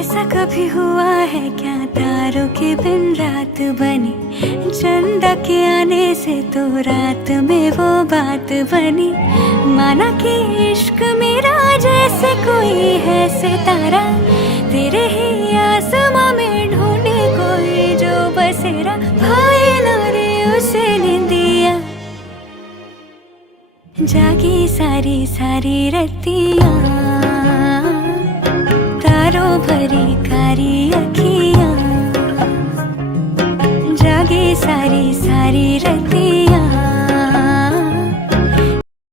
ऐसा कभी हुआ है क्या तारों के बिन रात बनी, चंदा के आने से तो रात में वो बात बनी। माना कि इश्क मेरा जैसे कोई है सितारा, तेरे ही आसमां में ढूंढे कोई जो बसेरा। भाई ना रे उसे निंदिया, जागी सारी सारी रतियां, तारों भरी कारी अखियां, जागी सारी सारी रतियां।